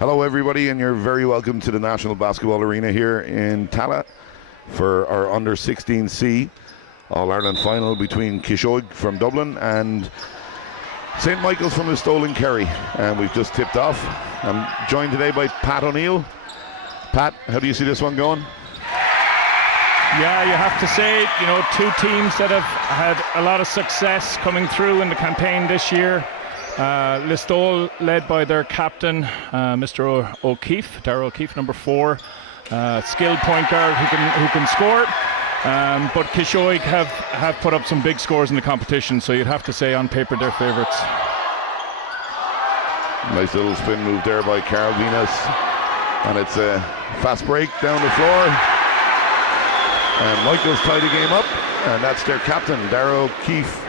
Hello everybody, and you're very welcome to the National Basketball Arena here in Tala for our under 16C All-Ireland final between Kishoge from Dublin and St. Michael's from Listowel and Kerry. And we've just tipped off. I'm joined today by Pat O'Neill. Pat, how do you see this one going? Yeah, you have to say, two teams that have had a lot of success coming through in the campaign this year. Listowel led by their captain, Mr. O'Keefe, Darragh O'Keefe, number 4, skilled point guard who can score. But Kishoge have put up some big scores in the competition, so you'd have to say on paper they're favourites. Nice little spin move there by Carl Venus, and it's a fast break down the floor. And Michael's tied the game up, and that's their captain, Darragh O'Keefe,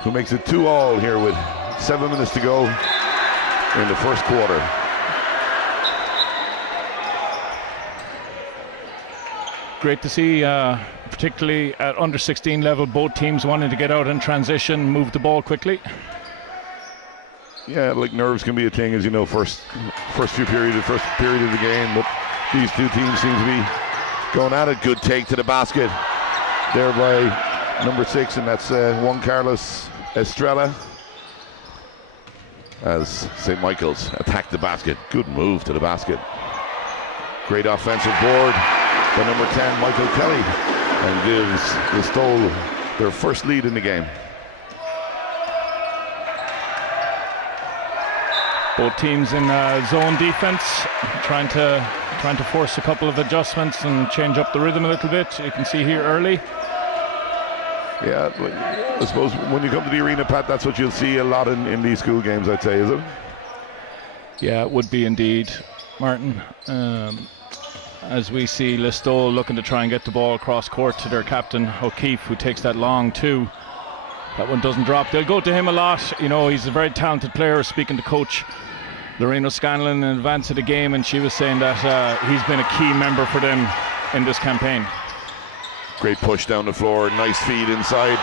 who makes it 2-all here with 7 minutes to go in the first quarter. Great to see, particularly at under 16 level, both teams wanting to get out in transition, move the ball quickly. Yeah, like nerves can be a thing, as you know, first period of the game, but these two teams seem to be going at it. Good take to the basket there by number 6, and that's Juan Carlos Estrella, as St. Michael's attacked the basket. Good move to the basket. Great offensive board by number 10, Michael Kelly, and gives Listowel their first lead in the game. Both teams in zone defense, trying to force a couple of adjustments and change up the rhythm a little bit. You can see here early. Yeah, I suppose when you come to the arena, Pat, that's what you'll see a lot in these school games, I'd say, is it? Yeah, it would be indeed, Martin. As we see Listowel looking to try and get the ball across court to their captain, O'Keefe, who takes that long too. That one doesn't drop. They'll go to him a lot. He's a very talented player. Speaking to coach Lorraine O'Scanlan in advance of the game, and she was saying that he's been a key member for them in this campaign. Great push down the floor, nice feed inside.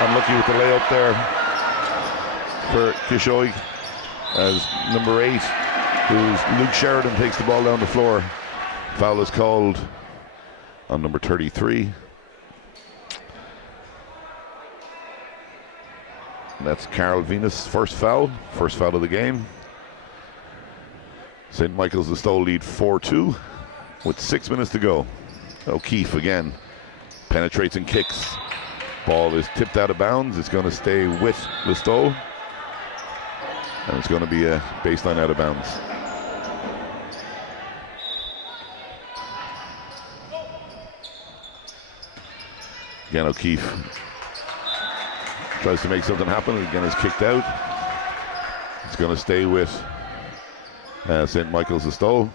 Unlucky with the layup there for Kishoge, as number 8, who's Luke Sheridan, takes the ball down the floor. Foul is called on number 33. And that's Carl Venus' first foul of the game. St. Michael's Listowel lead 4-2 with 6 minutes to go. O'Keefe again penetrates and kicks. Ball is tipped out of bounds. It's going to stay with Listowel, and it's going to be a baseline out of bounds. Again, O'Keefe tries to make something happen. Again, is kicked out. It's going to stay with St. Michael's Listowel.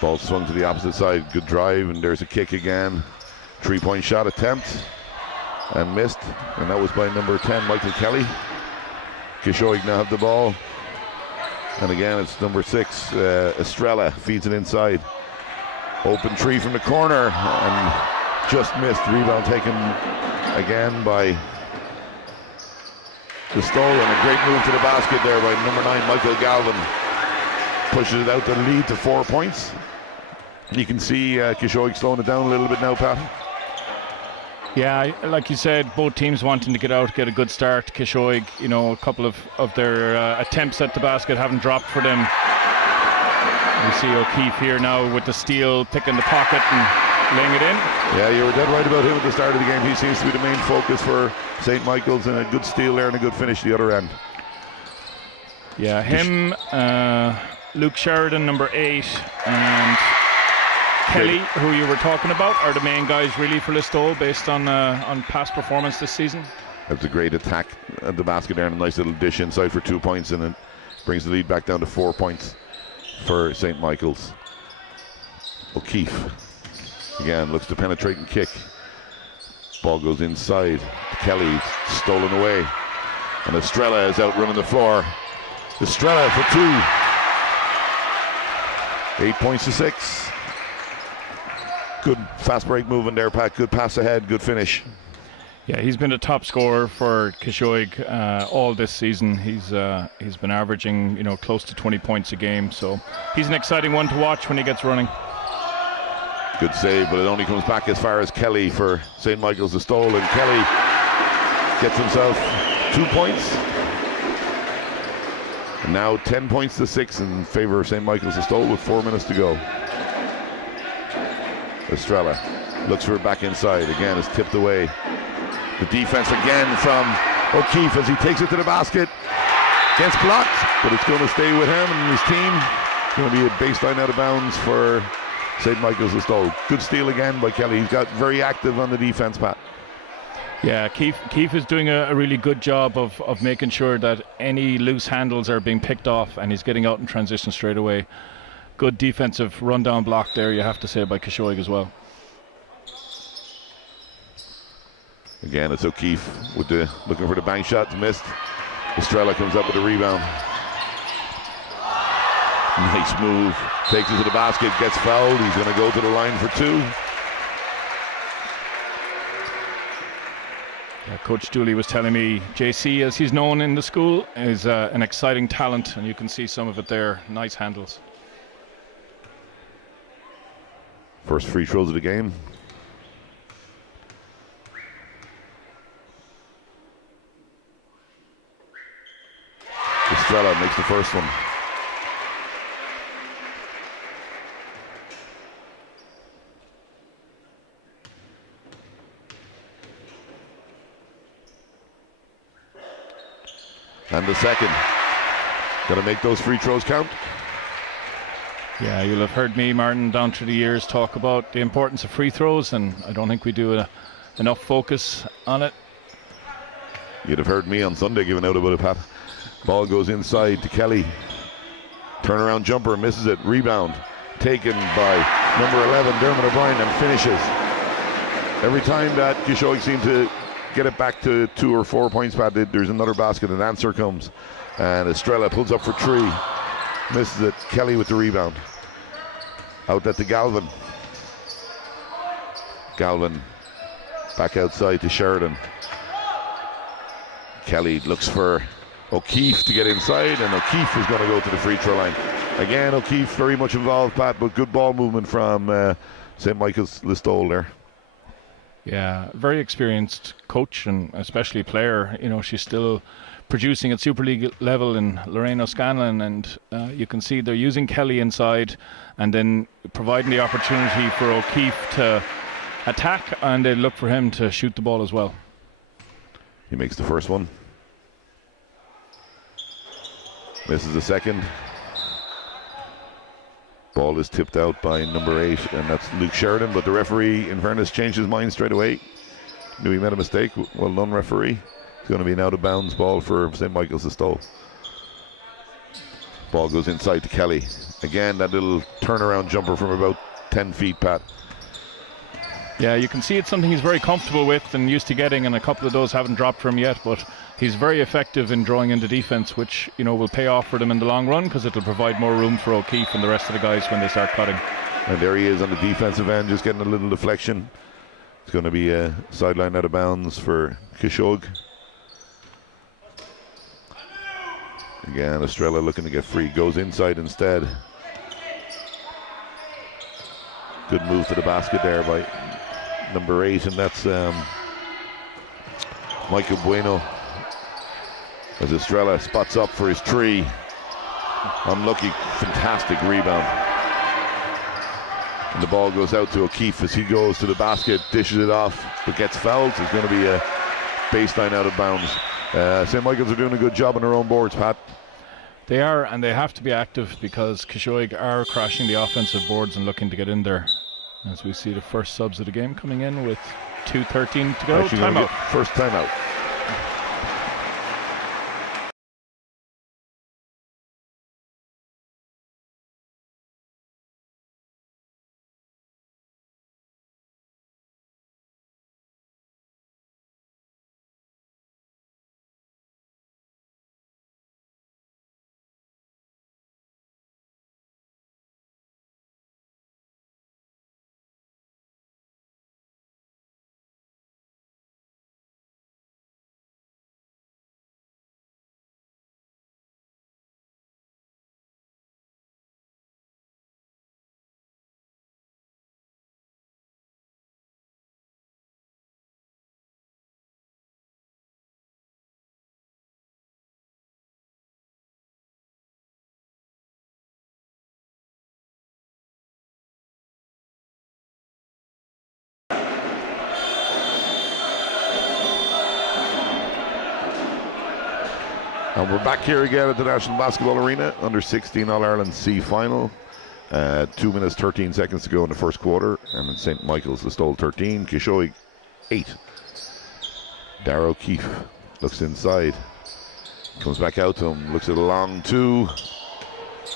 Ball swung to the opposite side. Good drive, and there's a kick again. 3-point shot attempt, and missed. And that was by number 10, Michael Kelly. Kishoge now have the ball. And again, it's number 6, Estrella, feeds it inside. Open three from the corner, and just missed. Rebound taken again by Listowel, and a great move to the basket there by number 9, Michael Galvin. Pushes it out to lead to 4 points. You can see Kishoge slowing it down a little bit now, Pat. Yeah, like you said, both teams wanting to get out, get a good start. Kishoge, a couple of their attempts at the basket haven't dropped for them. We see O'Keefe here now with the steal, picking the pocket and laying it in. Yeah, you were dead right about him at the start of the game. He seems to be the main focus for St. Michael's, and a good steal there and a good finish the other end. Yeah, him, Luke Sheridan, number 8, and Kelly, who you were talking about, are the main guys really for Listowel based on past performance this season. That was a great attack at the basket there, and a nice little dish inside for 2 points, and it brings the lead back down to 4 points for St. Michael's. O'Keefe again looks to penetrate and kick. Ball goes inside. Kelly stolen away, and Estrella is out running the floor. Estrella for 2. 8 points to 6. Good fast break moving there, Pat. Good pass ahead, good finish. Yeah, he's been a top scorer for Kishoge all this season. He's been averaging, close to 20 points a game. So he's an exciting one to watch when he gets running. Good save, but it only comes back as far as Kelly for St. Michael's Listowel, and Kelly gets himself 2 points. And now 10 points to 6 in favour of St. Michael's Listowel with 4 minutes to go. Estrella looks for it back inside. Again, it's tipped away. The defense again from O'Keefe as he takes it to the basket. Gets blocked, but it's going to stay with him and his team. It's going to be a baseline out of bounds for St. Michael's Listowel. Good steal again by Kelly. He's got very active on the defense, Pat. Yeah, Keefe is doing a really good job of making sure that any loose handles are being picked off, and he's getting out in transition straight away. Good defensive rundown block there, you have to say, by Kishoge as well. Again, it's O'Keefe with looking for the bank shot, missed. Estrella comes up with a rebound. Nice move. Takes it to the basket, gets fouled. He's going to go to the line for 2. Yeah, Coach Dooley was telling me JC, as he's known in the school, is an exciting talent, and you can see some of it there. Nice handles. First free throws of the game. Estrella makes the first one. And the second. Got to make those free throws count. Yeah, you'll have heard me, Martin, down through the years talk about the importance of free throws, and I don't think we do enough focus on it. You'd have heard me on Sunday giving out about it, Pat. Ball goes inside to Kelly. Turnaround jumper, misses it. Rebound taken by number 11, Dermot O'Brien, and finishes. Every time that Kishoge seemed to get it back to 2 or 4 points, Pat, there's another basket, and answer comes. And Estrella pulls up for 3. Misses it. Kelly with the rebound. Out that to Galvin. Galvin back outside to Sheridan. Kelly looks for O'Keefe to get inside, and O'Keefe is going to go to the free throw line. Again, O'Keefe very much involved, Pat, but good ball movement from St. Michael's Listowel there. Yeah, very experienced coach and especially player. She's still producing at Super League level in Lorraine O'Scanlan, and you can see they're using Kelly inside and then providing the opportunity for O'Keefe to attack, and they look for him to shoot the ball as well. He makes the first one. Misses the second. Ball is tipped out by number 8, and that's Luke Sheridan, but the referee, in fairness, changed his mind straight away. Knew he made a mistake. Well done, referee. It's going to be an out of bounds ball for St. Michael's Listowel. Ball goes inside to Kelly. Again, that little turnaround jumper from about 10 feet, Pat. Yeah, you can see it's something he's very comfortable with and used to getting, and a couple of those haven't dropped for him yet, but he's very effective in drawing into defense, which will pay off for them in the long run, because it'll provide more room for O'Keefe and the rest of the guys when they start cutting. And there he is on the defensive end, just getting a little deflection. It's going to be a sideline out of bounds for Kishoge. Again, Estrella looking to get free, goes inside instead. Good move to the basket there by number 8, and that's Michael Bueno. As Estrella spots up for his 3. Unlucky, fantastic rebound. And the ball goes out to O'Keefe as he goes to the basket, dishes it off, but gets fouled. It's going to be a baseline out of bounds. St. Michael's are doing a good job on their own boards, Pat. They are, and they have to be active because Kishoge are crashing the offensive boards and looking to get in there. As we see the first subs of the game coming in with 2:13 to go. Timeout. First timeout. And we're back here again at the National Basketball Arena, under 16 All-Ireland C final. 2 minutes 13 seconds to go in the first quarter, and in St. Michael's, Listowel 13, Kishoge 8. Dara O'Keefe looks inside, comes back out to him, looks at a long two,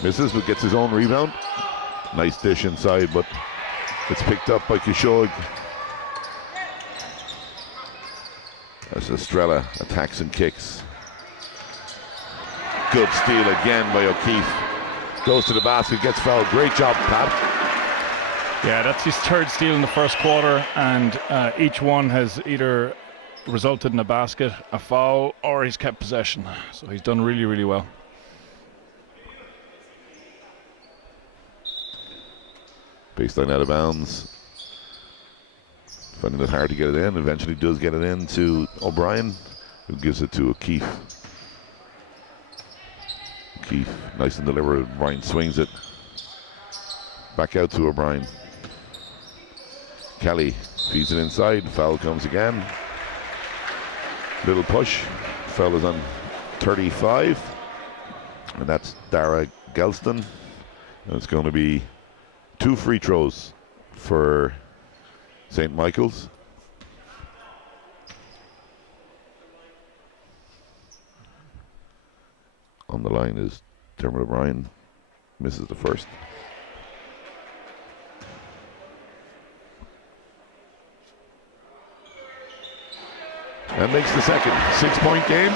misses but gets his own rebound. Nice dish inside, but it's picked up by Kishoge. As Estrella attacks and kicks. Good steal again by O'Keefe. Goes to the basket, gets fouled. Great job, Pat. Yeah, that's his third steal in the first quarter, and each one has either resulted in a basket, a foul, or he's kept possession. So he's done really, really well. Baseline out of bounds. Finding it hard to get it in. Eventually does get it in to O'Brien, who gives it to O'Keefe. O'Keefe, nice and delivered. O'Brien swings it. Back out to O'Brien. Kelly feeds it inside. Foul comes again. Little push. Foul is on 35. And that's Dara Gelston. And it's going to be 2 free throws for St. Michael's. On the line is Dermot O'Brien. Misses the first. And makes the second. 6-point game.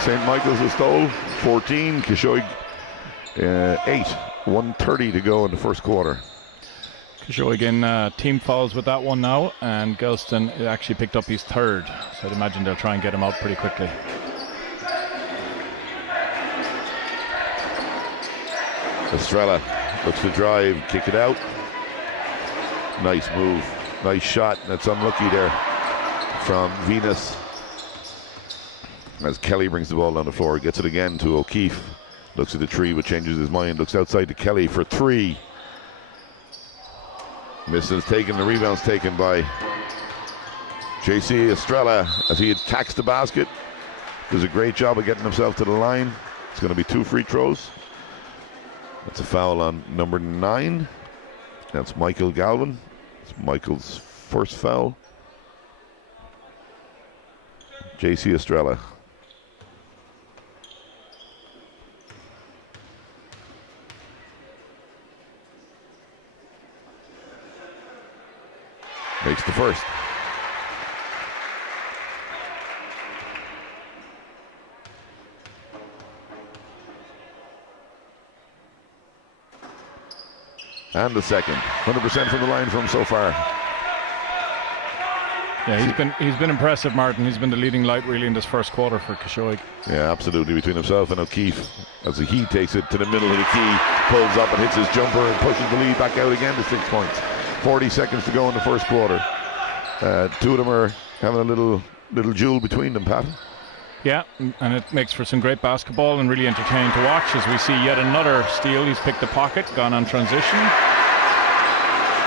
St. Michael's Listowel 14, Kishoge 8. 1:30 to go in the first quarter. Kishoge again, team fouls with that one now, and Gelston actually picked up his third, so I'd imagine they'll try and get him out pretty quickly. Estrella looks to drive, kick it out. Nice move, nice shot. That's unlucky there from Venus. As Kelly brings the ball down the floor, gets it again to O'Keefe. Looks at the tree but changes his mind, looks outside to Kelly for 3. Misses taken, the rebound's taken by JC Estrella as he attacks the basket. Does a great job of getting himself to the line. It's going to be 2 free throws. That's a foul on number 9. That's Michael Galvin. It's Michael's first foul. JC Estrella. Makes the first. And the second. 100% from the line from so far. Yeah, he's been impressive, Martin. He's been the leading light really in this first quarter for Kishoge. Yeah, absolutely. Between himself and O'Keefe, as he takes it to the middle of the key, pulls up and hits his jumper and pushes the lead back out again to 6 points. 40 seconds to go in the first quarter. 2 of them are having a little duel between them, Pat. Yeah, and it makes for some great basketball and really entertaining to watch as we see yet another steal. He's picked the pocket, gone on transition.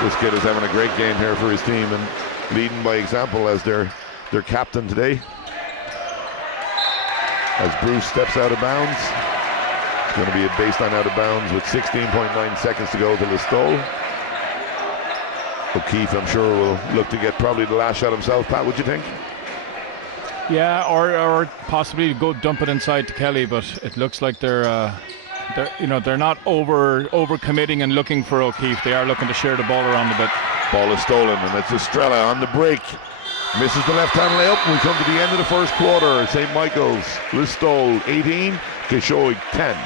This kid is having a great game here for his team and leading by example as their captain today. As Bruce steps out of bounds. It's going to be a baseline out of bounds with 16.9 seconds to go to Listowel. O'Keefe, I'm sure, will look to get probably the last shot himself. Pat, what do you think? Yeah, or possibly go dump it inside to Kelly, but it looks like they're not over committing and looking for O'Keefe. They are looking to share the ball around a bit. Ball is stolen, and it's Estrella on the break. Misses the left-hand layup, and we come to the end of the first quarter. St. Michael's, Listowel 18, Kishoge 10.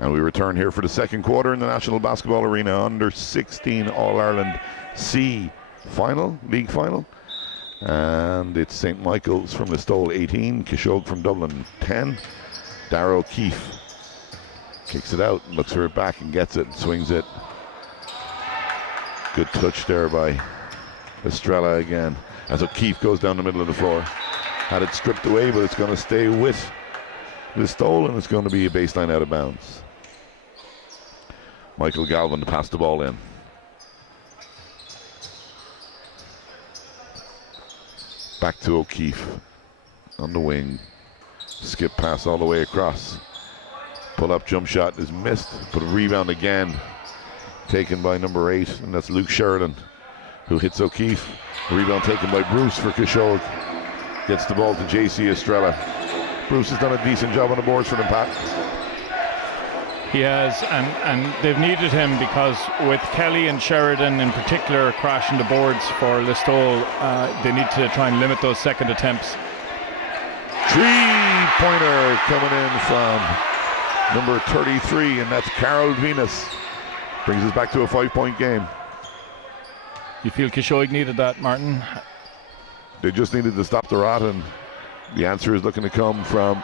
And we return here for the second quarter in the National Basketball Arena under 16 All-Ireland C final, league final. And it's St. Michael's from Listowel 18, Kishoge from Dublin 10. Darragh O'Keefe kicks it out, looks for it back and gets it, swings it. Good touch there by Estrella again, as O'Keefe goes down the middle of the floor. Had it stripped away, but it's going to stay with Listowel, and it's going to be a baseline out of bounds. Michael Galvin to pass the ball in. Back to O'Keefe on the wing. Skip pass all the way across. Pull up jump shot is missed, but a rebound again taken by number 8, and that's Luke Sheridan, who hits O'Keefe. Rebound taken by Bruce for Kishoge. Gets the ball to JC Estrella. Bruce has done a decent job on the boards for them, Pat. He has, and they've needed him because with Kelly and Sheridan in particular crashing the boards for Listowel, they need to try and limit those second attempts. Three-pointer coming in from number 33, and that's Carol Venus. Brings us back to a 5-point game. You feel Kishoge needed that, Martin? They just needed to stop the rot, and the answer is looking to come from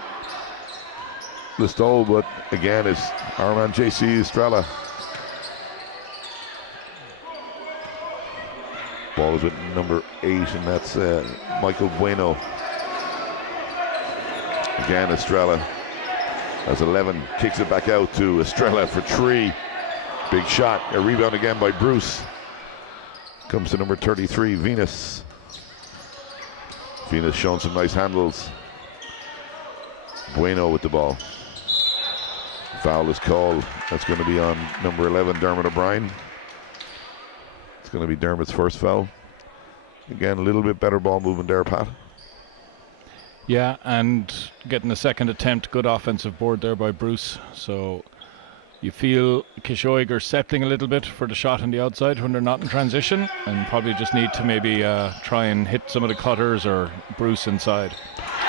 Listowel, but again, it's our man JC Estrella. Ball is with number 8, and that's Michael Bueno. Again, Estrella as 11 kicks it back out to Estrella for 3. Big shot, a rebound again by Bruce. Comes to number 33, Venus. Venus showing some nice handles. Bueno with the ball. Foul is called. That's going to be on number 11, Dermot O'Brien. It's going to be Dermot's first foul. Again, a little bit better ball movement there, Pat. Yeah, and getting a second attempt, good offensive board there by Bruce. So you feel Kishoge are settling a little bit for the shot on the outside when they're not in transition, and probably just need to maybe try and hit some of the cutters or Bruce inside.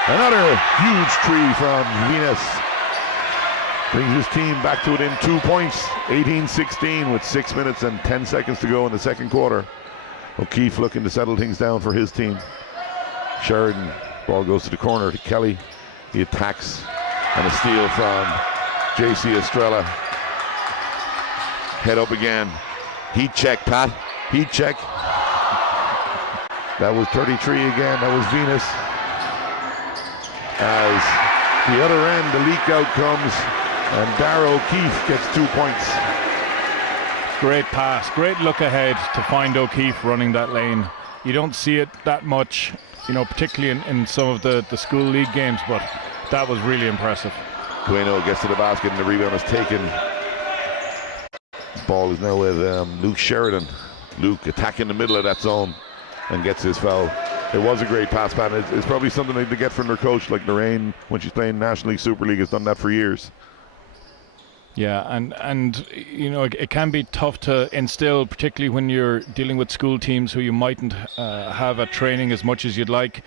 Another huge tree from Venus. Brings his team back to within 2 points, 18-16 with 6 minutes and 10 seconds to go in the second quarter. O'Keefe looking to settle things down for his team. Sheridan, ball goes to the corner to Kelly. He attacks, and a steal from JC Estrella. Head up again. Heat check, Pat. Heat check. That was 33 again. That was Venus. As the other end, the leak out comes, and Darragh O'Keefe gets 2 points. Great pass, great look ahead to find O'Keefe running that lane. You don't see it that much, you know, particularly in some of the school league games, but that was really impressive. Bueno gets to the basket, and the rebound is taken. Ball is now with Luke Sheridan. Luke attacking the middle of that zone and gets his foul. It was a great pass, Pat. It's probably something they get from their coach, like Lorraine, when she's playing National League, Super League, has done that for years. Yeah, and you know, it can be tough to instill, particularly when you're dealing with school teams who you mightn't have at training as much as you'd like.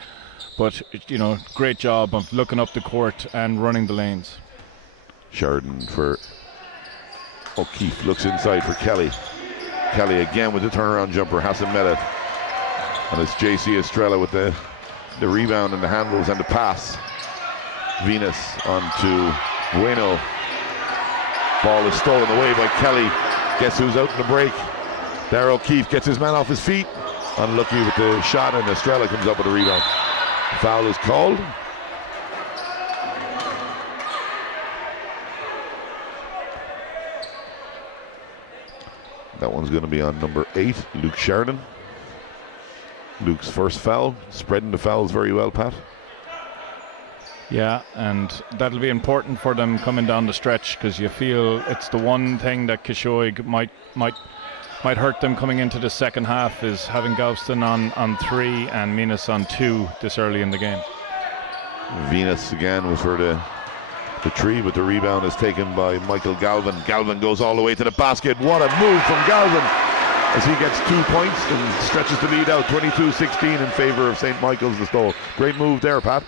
But, you know, great job of looking up the court and running the lanes. Sheridan for O'Keefe, looks inside for Kelly. Kelly again with the turnaround jumper, hasn't met it. And it's JC Estrella with the rebound and the handles and the pass. Venus onto Bueno. Ball is stolen away by Kelly. Guess who's out in the break? Darragh O'Keefe gets his man off his feet. Unlucky with the shot, and Estrella comes up with a rebound. Foul is called. That one's going to be on number 8, Luke Sheridan. Luke's first foul, spreading the fouls very well, Pat. Yeah, and that'll be important for them coming down the stretch, because you feel it's the one thing that Kishoge might hurt them coming into the second half, is having Galveston on 3 and Venus on 2 this early in the game. Venus again was for the tree, but the rebound is taken by Michael Galvin. Galvin goes all the way to the basket. What a move from Galvin as he gets 2 points and stretches the lead out 22-16 in favor of St. Michael's Listowel. Great move there, Pat.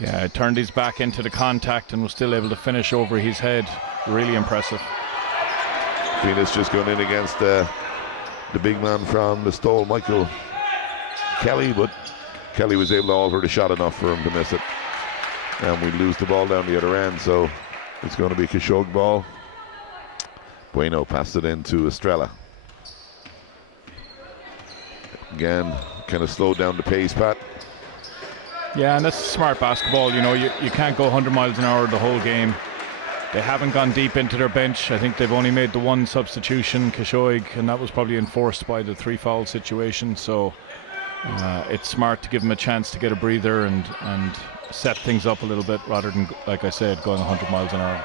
Yeah, turned his back into the contact and was still able to finish over his head. Really impressive. Venus just going in against the big man from Listowel, Michael Kelly, but Kelly was able to alter the shot enough for him to miss it. And we lose the ball down the other end, so it's going to be Kishoge ball. Bueno passed it into Estrella. Again, kind of slowed down the pace, Pat. Yeah, and that's smart basketball. You know, you can't go 100 miles an hour the whole game. They haven't gone deep into their bench. I think they've only made the one substitution, Kishoge, and that was probably enforced by the 3-foul situation. So it's smart to give them a chance to get a breather and set things up a little bit rather than, like I said, going 100 miles an hour.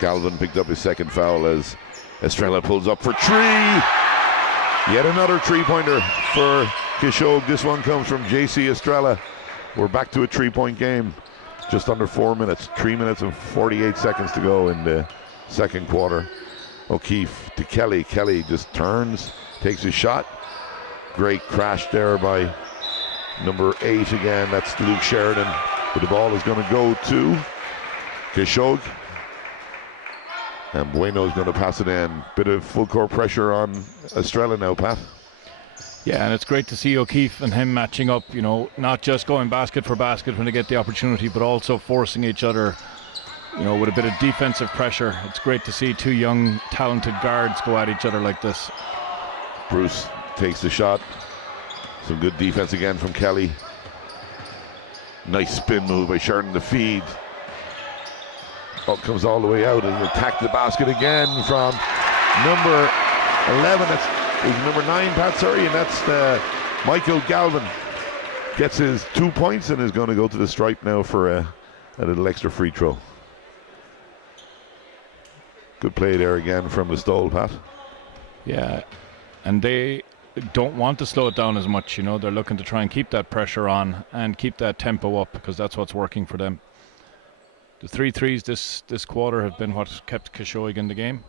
Galvin picked up his second foul as Estrella pulls up for three. Yet another three-pointer for Kishoge. This one comes from JC Estrella. We're back to a 3-point game. Just under 4 minutes. 3 minutes and 48 seconds to go in the second quarter. O'Keefe to Kelly. Kelly just turns, takes his shot. Great crash there by number 8 again. That's Luke Sheridan. But the ball is going to go to Kishoge. And Bueno's going to pass it in. Bit of full court pressure on Estrella now, Pat. Yeah, and it's great to see O'Keefe and him matching up, you know, not just going basket for basket when they get the opportunity, but also forcing each other, you know, with a bit of defensive pressure. It's great to see two young, talented guards go at each other like this. Bruce takes the shot. Some good defense again from Kelly. Nice spin move by Sheridan to feed. Comes all the way out and attack the basket again from number 11. That's number 9, Pat, sorry, and that's Michael Galvin. Gets his 2 points and is going to go to the stripe now for a little extra free throw. Good play there again from Listowel, Pat. Yeah, and they don't want to slow it down as much, you know. They're looking to try and keep that pressure on and keep that tempo up because that's what's working for them. The 3 threes this quarter have been what kept Kishoge in the game.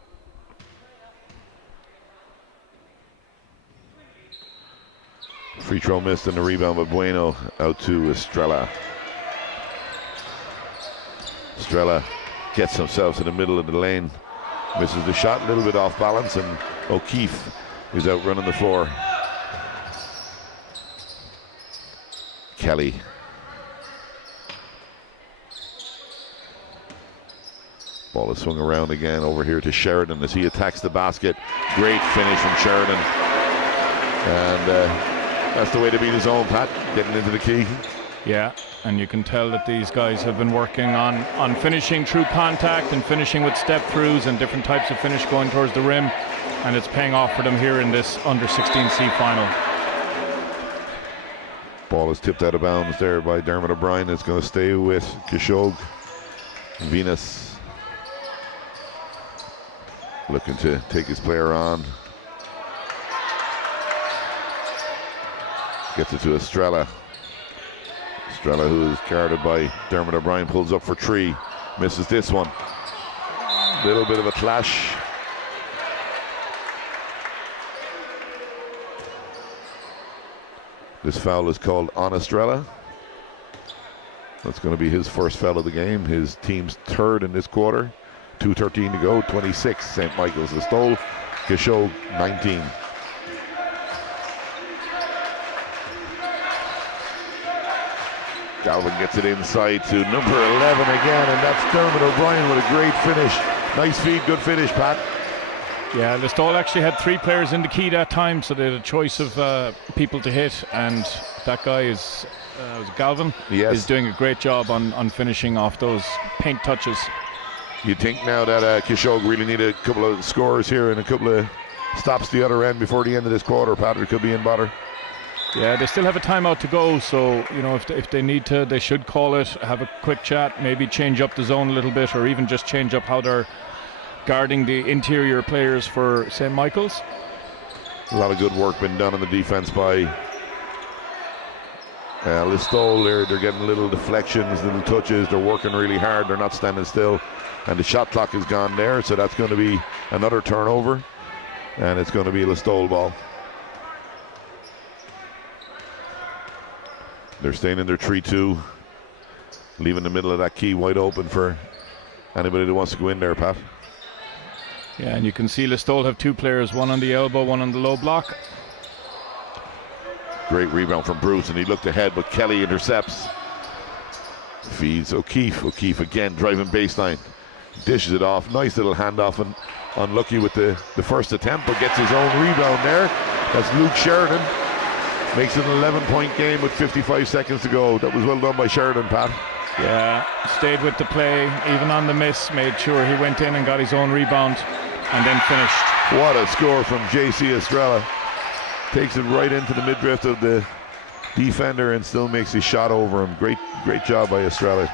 Free throw missed and the rebound by Bueno out to Estrella. Estrella gets himself in the middle of the lane. Misses the shot, a little bit off balance, and O'Keefe is out running the floor. Kelly. Ball is swung around again over here to Sheridan as he attacks the basket. Great finish from Sheridan. And that's the way to beat his own, Pat, getting into the key. Yeah, and you can tell that these guys have been working on finishing through contact and finishing with step throughs and different types of finish going towards the rim. And it's paying off for them here in this under 16C final. Ball is tipped out of bounds there by Dermot O'Brien. It's going to stay with Kishoge. Venus looking to take his player on. Gets it to Estrella. Estrella, who is guarded by Dermot O'Brien, pulls up for 3. Misses this one. Little bit of a clash. This foul is called on Estrella. That's going to be his first foul of the game. His team's third in this quarter. 2:13 to go. 26 St. Michael's Listowel. Kishoge 19. Galvin gets it inside to number 11 again, and that's Dermot O'Brien with a great finish. Nice feed, good finish, Pat. Yeah, Listowel actually had 3 players in the key that time, so they had a choice of people to hit, and that guy is Galvin. Yes. Is doing a great job on finishing off those paint touches. You'd think now that Kishoge really need a couple of scores here and a couple of stops the other end before the end of this quarter, Pat. It could be in bother. Yeah, they still have a timeout to go, so you know if they need to, they should call it, have a quick chat, maybe change up the zone a little bit, or even just change up how they're guarding the interior players for St. Michael's. A lot of good work been done on the defense by Listowel. They're getting little deflections, little touches. They're working really hard. They're not standing still. And the shot clock is gone there, so that's going to be another turnover. And it's going to be a Listowel ball. They're staying in their 3-2. leaving the middle of that key wide open for anybody that wants to go in there, Pat. Yeah, and you can see Listowel have 2 players, one on the elbow, one on the low block. Great rebound from Bruce, and he looked ahead, but Kelly intercepts. Feeds O'Keefe. O'Keefe again driving baseline. Dishes it off. Nice little handoff, and unlucky with the first attempt, but gets his own rebound there. That's Luke Sheridan. Makes it an 11-point game with 55 seconds to go. That was well done by Sheridan, Pat. Yeah, stayed with the play, even on the miss, made sure he went in and got his own rebound, and then finished. What a score from JC Estrella. Takes it right into the midriff of the defender and still makes his shot over him. Great job by Estrella.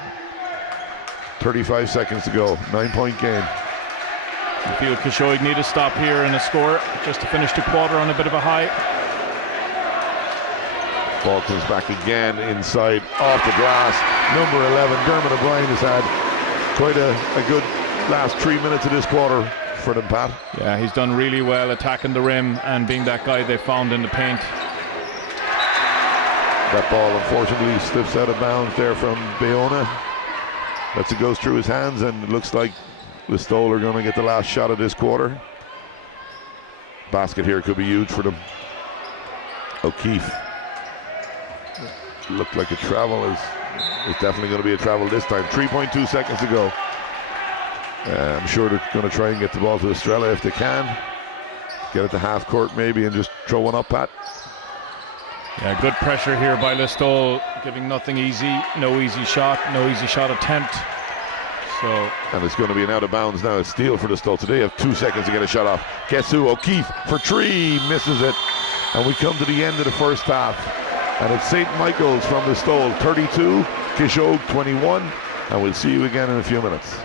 35 seconds to go. 9-point game. I feel Kishoge need a stop here and a score just to finish the quarter on a bit of a high. Ball comes back again inside, off the glass. Number 11, Dermot O'Brien, has had quite a good last 3 minutes of this quarter for them, Pat. Yeah, he's done really well attacking the rim and being that guy they found in the paint. That ball unfortunately slips out of bounds there from Bayona. Lets it goes through his hands, and it looks like Listowel are going to get the last shot of this quarter. Basket here could be huge for them. O'Keefe. Looked like a travel. It's definitely going to be a travel this time. 3.2 seconds to go. I'm sure they're going to try and get the ball to Estrella if they can. Get it to half court maybe and just throw one up, Pat. Yeah, good pressure here by Listowel, giving nothing easy. No easy shot attempt. So, and it's going to be an out of bounds now. A steal for Listowel. Today have 2 seconds to get a shot off. Guess who? O'Keefe for 3, misses it. And we come to the end of the first half. And it's St. Michael's from Listowel 32, Kishoge 21. And we'll see you again in a few minutes.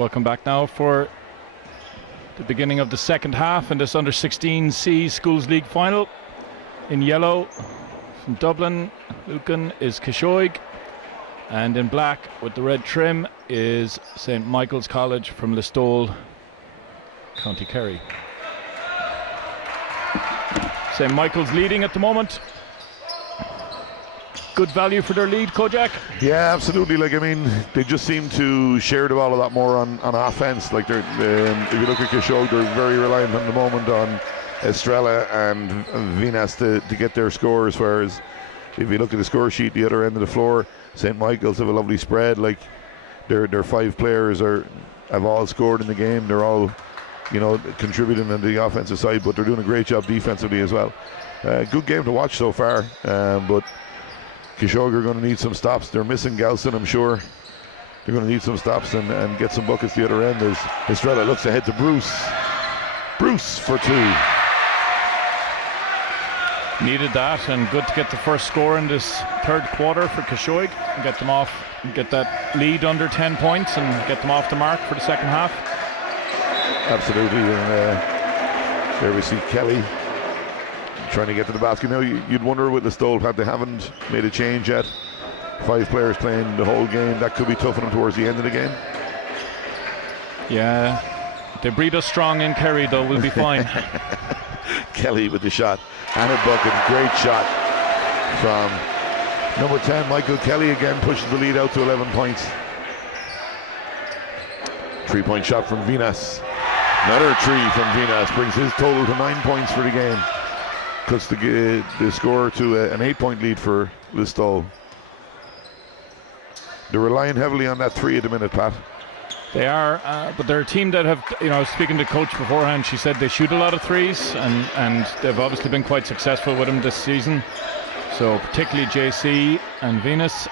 Welcome back now for the beginning of the second half in this Under-16C Schools League final. In yellow from Dublin, Lucan is Kishoge, and in black with the red trim is St. Michael's College from Listowel, County Kerry. St. Michael's leading at the moment. Good value for their lead, Kojak. Yeah, absolutely. Like, I mean, they just seem to share the ball a lot more on offense. Like, if you look at Kishoge, they're very reliant at the moment on Estrella and Venus to get their scores. Whereas, if you look at the score sheet, the other end of the floor, St. Michael's have a lovely spread. Like, their 5 players have all scored in the game. They're all, contributing on the offensive side, but they're doing a great job defensively as well. Good game to watch so far, but Kishoge are going to need some stops. They're missing Galson, I'm sure. They're going to need some stops and get some buckets the other end as Estrella looks ahead to Bruce. Bruce for 2. Needed that, and good to get the first score in this third quarter for Kishoge and get them off, get that lead under 10 points and get them off the mark for the second half. Absolutely, and there we see Kelly trying to get to the basket. Now you'd wonder with Listowel that they haven't made a change yet. 5 players playing the whole game. That could be tough on them towards the end of the game. Yeah, they breed us strong in Kerry though. We'll be fine. Kelly with the shot and a bucket. Great shot from number 10 Michael Kelly. Again pushes the lead out to 11 points. 3-point shot from Venus. Another 3 from Venus brings his total to 9 points for the game. Cuts the score to an 8-point lead for Listowel. They're relying heavily on that 3 at the minute, Pat. They are, but they're a team that have, I was speaking to coach beforehand, she said they shoot a lot of threes, and they've obviously been quite successful with them this season. So particularly JC and Venus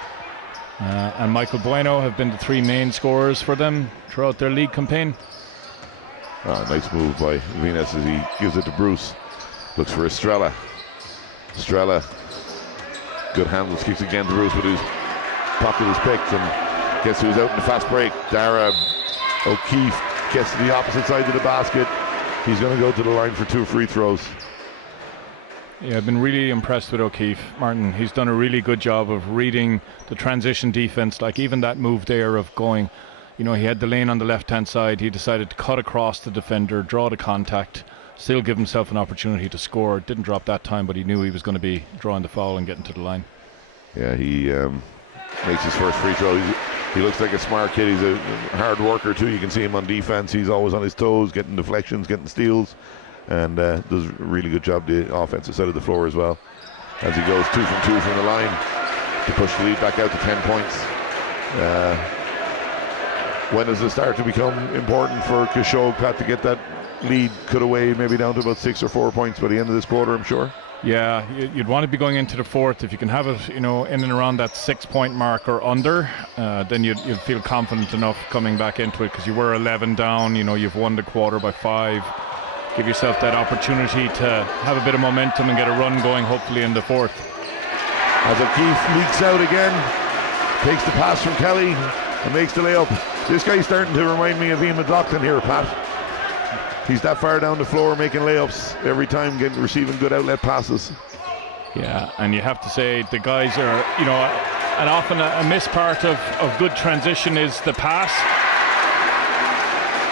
and Michael Bueno have been the 3 main scorers for them throughout their league campaign. Nice move by Venus as he gives it to Bruce. Looks for Estrella. Estrella, good handles, kicks again to Bruce, but his pocket is picked, and guess who's out in the fast break? Dara O'Keefe gets to the opposite side of the basket. He's going to go to the line for 2 free throws. Yeah, I've been really impressed with O'Keefe, Martin. He's done a really good job of reading the transition defense, like even that move there of going, he had the lane on the left-hand side. He decided to cut across the defender, draw the contact, still give himself an opportunity to score. Didn't drop that time, but he knew he was going to be drawing the foul and getting to the line. Yeah, he makes his first free throw. He looks like a smart kid. He's a hard worker too. You can see him on defense. He's always on his toes, getting deflections, getting steals, and does a really good job the offensive side of the floor as well. As he goes 2 from 2 from the line to push the lead back out to 10 points. When does it start to become important for Kishoge, Pat, to get that lead cut away, maybe down to about 6 or 4 points by the end of this quarter, I'm sure? Yeah, you'd want to be going into the fourth. If you can have it, in and around that 6-point mark or under, then you'd feel confident enough coming back into it, because you were 11 down. You've won the quarter by 5. Give yourself that opportunity to have a bit of momentum and get a run going, hopefully in the fourth. As O'Keefe leaks out again, takes the pass from Kelly and makes the layup. This guy's starting to remind me of Ian McLaughlin here, Pat. He's that far down the floor making layups every time, receiving good outlet passes. Yeah, and you have to say the guys are, and often a miss part of good transition is the pass.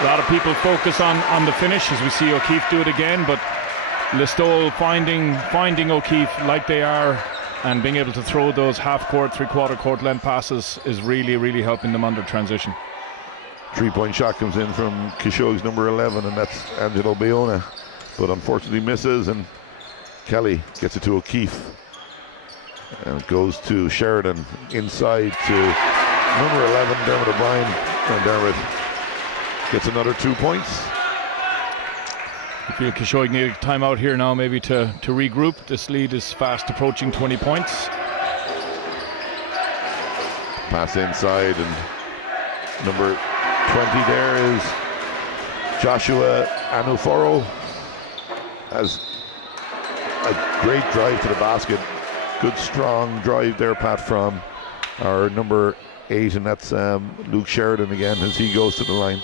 A lot of people focus on the finish, as we see O'Keefe do it again, but Listowel finding O'Keefe like they are and being able to throw those half-court, three-quarter court length passes is really, really helping them under transition. 3-point shot comes in from Kishoge's number 11, and that's Angelo Bayona, but unfortunately misses, and Kelly gets it to O'Keefe, and it goes to Sheridan inside to number 11, Dermot O'Brien, and Dermot gets another 2 points. I feel Kishoge need a timeout here now, maybe to regroup. This lead is fast approaching 20 points. Pass inside, and number 20 there is Joshua Anuforo. Has a great drive to the basket. Good strong drive there, Pat, from our number 8, and that's Luke Sheridan again as he goes to the line.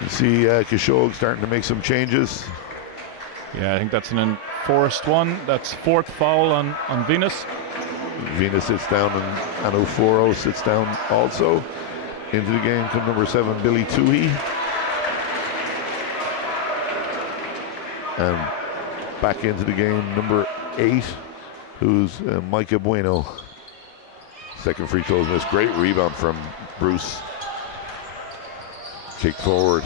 You see Kishoge starting to make some changes. Yeah, I think that's an enforced one. That's 4th foul on Venus. Venus sits down and Oforo sits down also. Into the game comes number 7, Billy Toohey. And back into the game, number 8, who's Micah Bueno. Second free throw is missed. Great rebound from Bruce. Kick forward.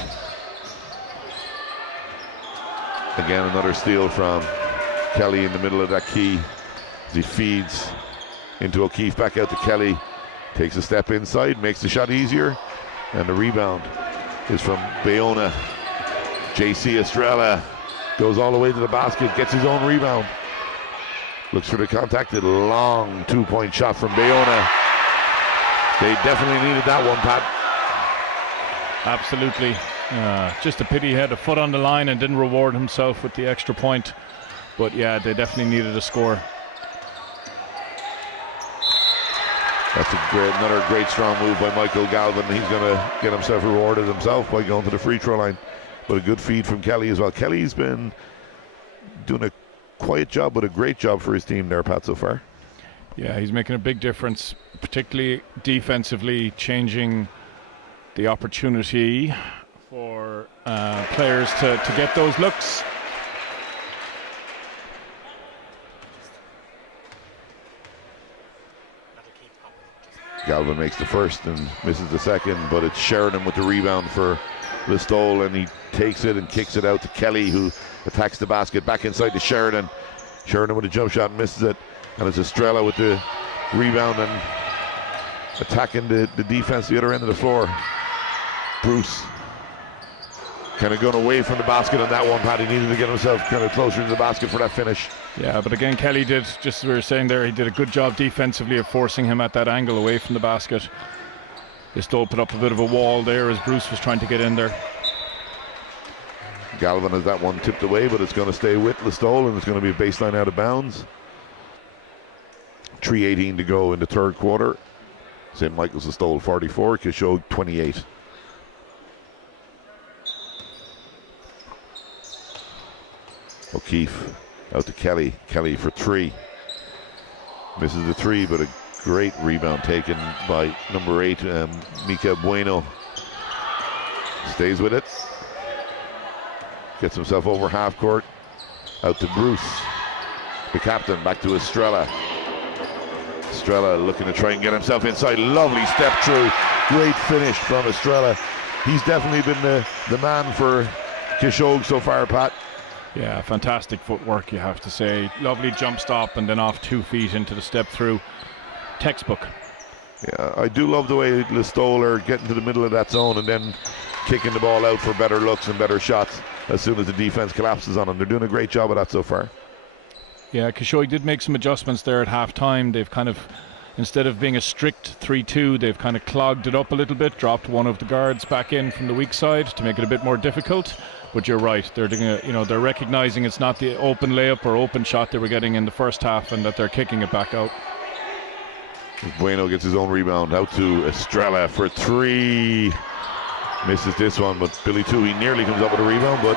Again, another steal from Kelly in the middle of that key as he feeds into O'Keefe. Back out to Kelly. Takes a step inside, makes the shot easier. And the rebound is from Bayona. JC Estrella goes all the way to the basket, gets his own rebound. Looks for the contacted long 2-point shot from Bayona. They definitely needed that one, Pat. Absolutely. Just a pity he had a foot on the line and didn't reward himself with the extra point. But yeah, they definitely needed a score. That's another great strong move by Michael Galvin. He's going to get himself rewarded himself by going to the free throw line. But a good feed from Kelly as well. Kelly's been doing a quiet job, but a great job for his team there, Pat, so far. Yeah, he's making a big difference, particularly defensively, changing the opportunity for players to get those looks. Galvin makes the first and misses the second, but it's Sheridan with the rebound for Listowel, and he takes it and kicks it out to Kelly, who attacks the basket. Back inside to Sheridan. Sheridan with a jump shot, misses it, and it's Estrella with the rebound and attacking the defense the other end of the floor. Bruce kind of going away from the basket on that one, Pat. He needed to get himself kind of closer to the basket for that finish. Yeah, but again, Kelly did, just as we were saying there, he did a good job defensively of forcing him at that angle away from the basket. Listowel put up a bit of a wall there as Bruce was trying to get in there. Galvin has that one tipped away, but it's going to stay with Listowel, and it's going to be a baseline out of bounds. 3:18 to go in the third quarter. St. Michael's Listowel 44, Kishoge 28. O'Keefe out to Kelly. Kelly for 3. Misses the 3, but a great rebound taken by number 8, Mika Bueno. Stays with it. Gets himself over half court. Out to Bruce, the captain. Back to Estrella. Estrella looking to try and get himself inside. Lovely step through. Great finish from Estrella. He's definitely been the man for Kishoge so far, Pat. Yeah, fantastic footwork, you have to say. Lovely jump stop and then off 2 feet into the step through. Textbook. Yeah, I do love the way Listowel are getting to the middle of that zone and then kicking the ball out for better looks and better shots as soon as the defense collapses on them. They're doing a great job of that so far. Yeah, Kishoge did make some adjustments there at half-time. They've kind of, instead of being a strict 3-2, they've kind of clogged it up a little bit, dropped one of the guards back in from the weak side to make it a bit more difficult. But you're right, they're doing they're recognizing it's not the open layup or open shot they were getting in the first half, and that they're kicking it back out. Bueno gets his own rebound out to Estrella for 3. Misses this one, but Billy Toohey nearly comes up with a rebound, but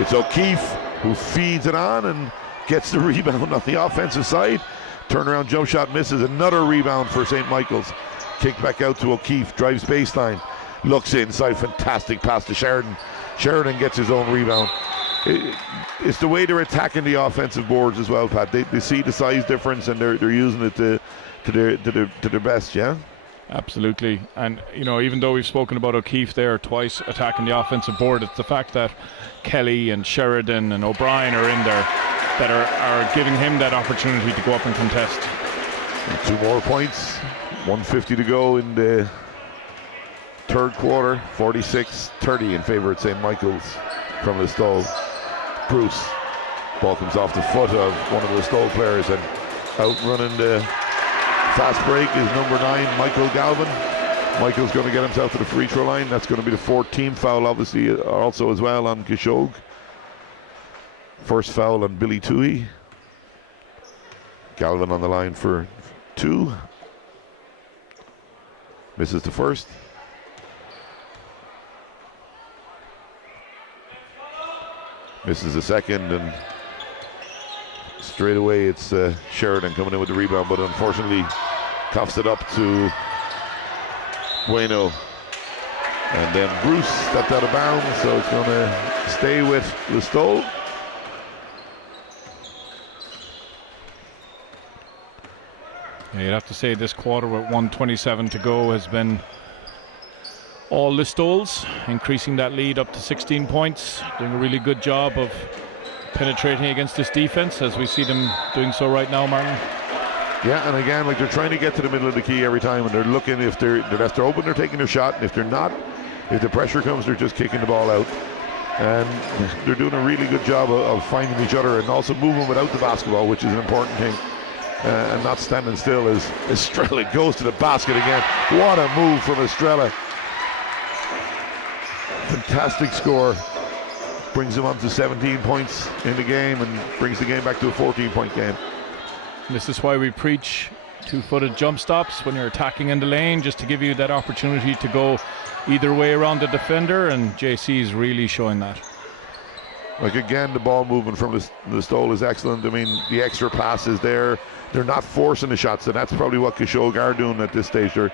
it's O'Keefe who feeds it on and gets the rebound on the offensive side. Turnaround jump shot misses. Another rebound for St. Michael's. Kick back out to O'Keefe, drives baseline, looks inside, fantastic pass to Sheridan. Sheridan gets his own rebound. It's the way they're attacking the offensive boards as well, Pat. They see the size difference and they're using it to their best, yeah? Absolutely. And, even though we've spoken about O'Keefe there twice attacking the offensive board, it's the fact that Kelly and Sheridan and O'Brien are in there that are giving him that opportunity to go up and contest. And 2 more points. 1:50 to go in the third quarter. 46-30 in favor of St. Michael's from Listowel. Bruce. Ball comes off the foot of one of the Listowel players, and outrunning the fast break is number 9, Michael Galvin. Michael's going to get himself to the free throw line. That's going to be the 4th team foul, obviously, also as well on Kishoge. First foul on Billy Toohey. Galvin on the line for 2. Misses the first. Misses the second, and straight away it's Sheridan coming in with the rebound, but unfortunately coughs it up to Bueno. And then Bruce stepped out of bounds, so it's going to stay with Listowel. Yeah, you'd have to say this quarter with 1:27 to go has been all Listowel's, increasing that lead up to 16 points, doing a really good job of penetrating against this defense, as we see them doing so right now, Martin. Yeah, and again, like, they're trying to get to the middle of the key every time, and they're looking, if they're open, they're taking their shot, and if they're not, if the pressure comes, they're just kicking the ball out. And they're doing a really good job of finding each other and also moving without the basketball, which is an important thing. And not standing still as Estrella goes to the basket again. What a move from Estrella. Fantastic score. Brings them on to 17 points in the game and brings the game back to a 14-point game. This is why we preach two-footed jump stops when you're attacking in the lane, just to give you that opportunity to go either way around the defender, and JC is really showing that. Like, again, the ball movement from Listowel is excellent. I mean, the extra pass is there. They're not forcing the shots, and that's probably what Kishoge are doing at this stage. They're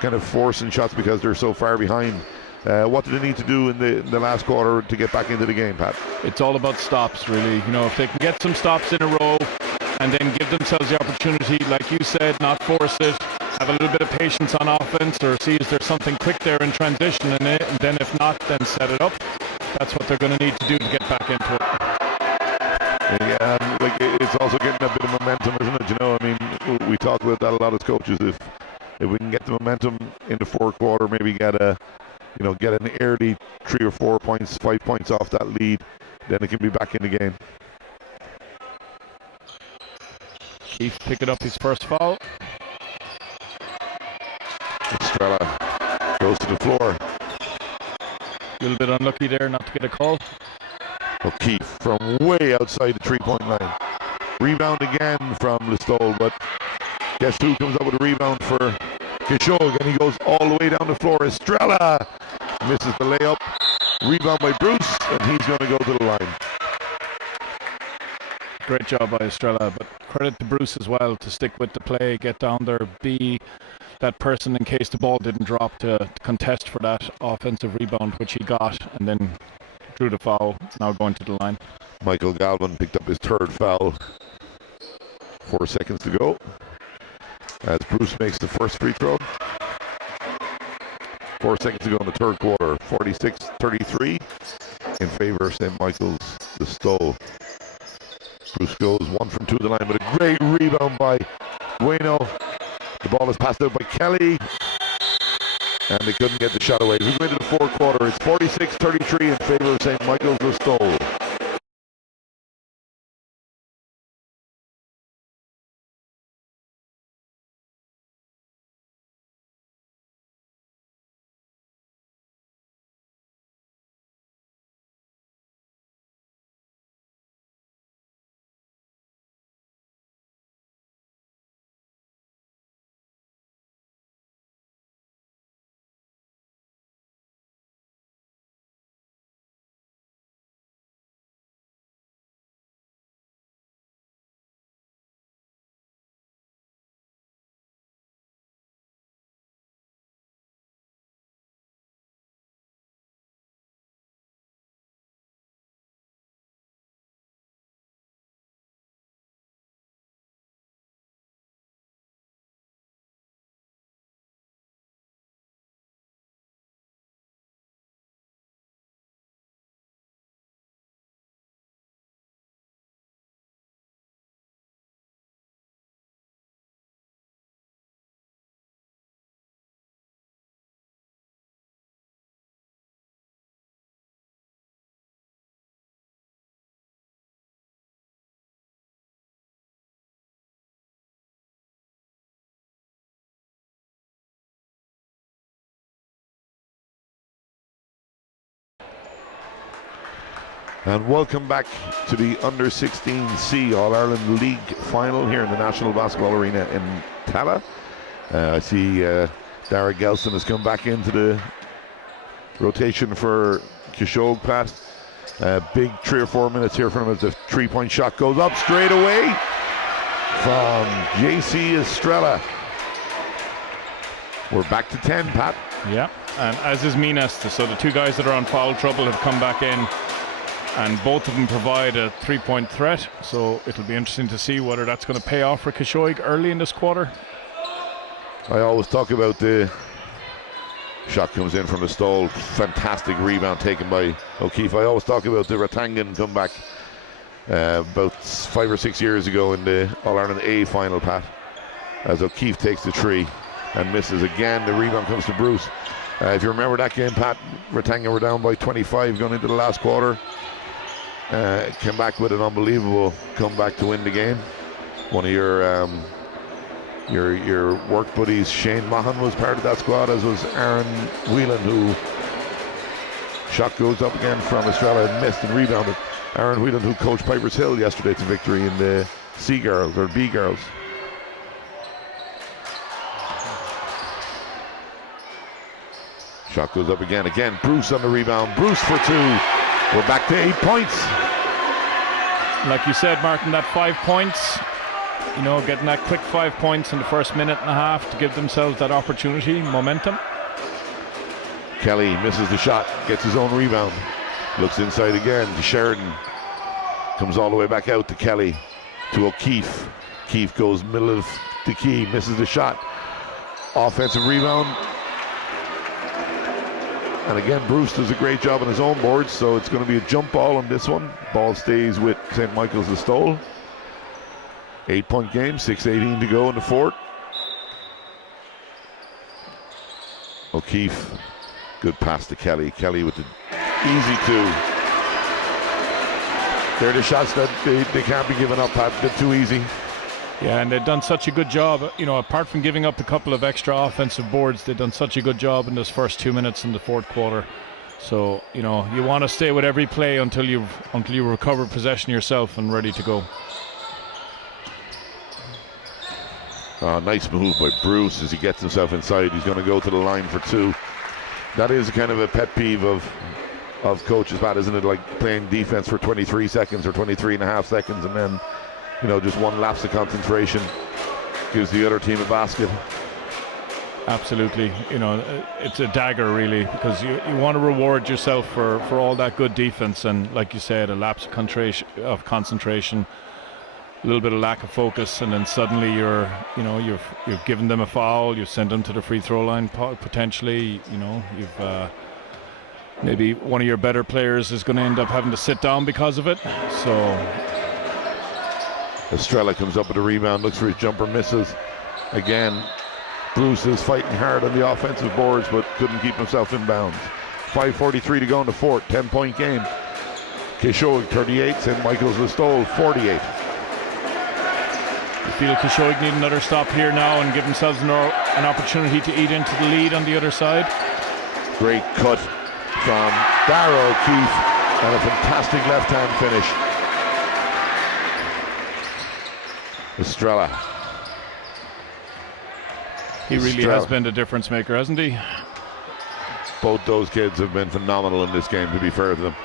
kind of forcing shots because they're so far behind. What do they need to do in the last quarter to get back into the game, Pat? It's all about stops, really. You know, if they can get some stops in a row and then give themselves the opportunity, like you said, not force it, have a little bit of patience on offense, or see is there something quick there in transition, and then if not, then set it up. That's what they're going to need to do to get back into it. Yeah, and like, it's also getting a bit of momentum, isn't it? You know, I mean, we talk about that a lot as coaches. If we can get the momentum in the fourth quarter, maybe get an early 3 or 4 points, 5 points off that lead, then it can be back in the game. Keith picking up his first foul. Estrella goes to the floor. A little bit unlucky there not to get a call. O'Keefe from way outside the 3-point line. Rebound again from Listowel, but guess who comes up with a rebound for Kishoge, and he goes all the way down the floor. Estrella misses the layup. Rebound by Bruce, and he's going to go to the line. Great job by Estrella, but credit to Bruce as well to stick with the play, get down there, be that person in case the ball didn't drop, to contest for that offensive rebound, which he got, and then drew the foul, now going to the line. Michael Galvin picked up his third foul. 4 seconds to go as Bruce makes the first free throw. 4 seconds to go in the third quarter. 46-33 in favor of St. Michael's. Listowel. Bruce goes 1 from 2 to the line, but a great rebound by Bueno. The ball is passed out by Kelly, and they couldn't get the shot away. As we go into the fourth quarter, it's 46-33 in favor of St. Michael's. Listowel. And welcome back to the U16C All-Ireland League final here in the National Basketball Arena in Tala. I see Dara Gelson has come back into the rotation for Kishoge, Pat. Big 3 or 4 minutes here from him as the 3-point shot goes up straight away from JC Estrella. We're back to 10, Pat. Yeah, and as is Minas, so the 2 guys that are on foul trouble have come back in, and both of them provide a 3-point threat, so it'll be interesting to see whether that's going to pay off for Kishoge early in this quarter. I always talk about the shot comes in from Listowel, fantastic rebound taken by O'Keefe. I always talk about the Ratangan comeback about 5 or 6 years ago in the All-Ireland A final, Pat, as O'Keefe takes the 3 and misses again. The rebound comes to Bruce. If you remember that game, Pat, Ratangan were down by 25 going into the last quarter. Came back with an unbelievable comeback to win the game. One of your work buddies, Shane Mahan, was part of that squad, as was Aaron Whelan, who shot goes up again from Estrella and missed and rebounded. Aaron Whelan, who coached Pipers Hill yesterday to victory in the C girls or B girls. Shot goes up again. Bruce on the rebound. Bruce for 2. We're back to 8 points. Like you said, Martin, that 5 points, you know, getting that quick 5 points in the first minute and a half to give themselves that opportunity, momentum. Kelly misses the shot, gets his own rebound. Looks inside again to Sheridan. Comes all the way back out to Kelly, to O'Keefe. O'Keefe goes middle of the key, misses the shot. Offensive rebound. And again, Bruce does a great job on his own boards, so it's going to be a jump ball on this one. Ball stays with St. Michael's Listowel. 8-point game, 6:18 to go in the fourth. O'Keefe, good pass to Kelly. Kelly with the easy 2. They're the shots that they can't be giving up, Pat. They're too easy. Yeah, and they've done such a good job, you know, apart from giving up a couple of extra offensive boards, they've done such a good job in this first 2 minutes in the fourth quarter. So, you know, you want to stay with every play until you recover possession yourself and ready to go. Nice move by Bruce as he gets himself inside. He's going to go to the line for 2. That is kind of a pet peeve of coaches, Pat, isn't it? Like playing defense for 23 seconds or 23 and a half seconds, and then, you know, just one lapse of concentration gives the other team a basket. Absolutely. You know, it's a dagger really, because you want to reward yourself for all that good defense, and like you said, a lapse of concentration, a little bit of lack of focus, and then suddenly you've given them a foul, you've sent them to the free throw line potentially. You know, you've maybe one of your better players is going to end up having to sit down because of it. So Estrella comes up with a rebound, looks for his jumper, misses again. Bruce is fighting hard on the offensive boards but couldn't keep himself in bounds. 5:43 to go in the fourth, 10-point game. Kishoge 38, St. Michael's Listowel 48. I feel Kishoge need another stop here now and give themselves an opportunity to eat into the lead on the other side. Great cut from Dara O'Keefe and a fantastic left-hand finish. Estrella. He really has been the difference maker, hasn't he? Both those kids have been phenomenal in this game, to be fair to them.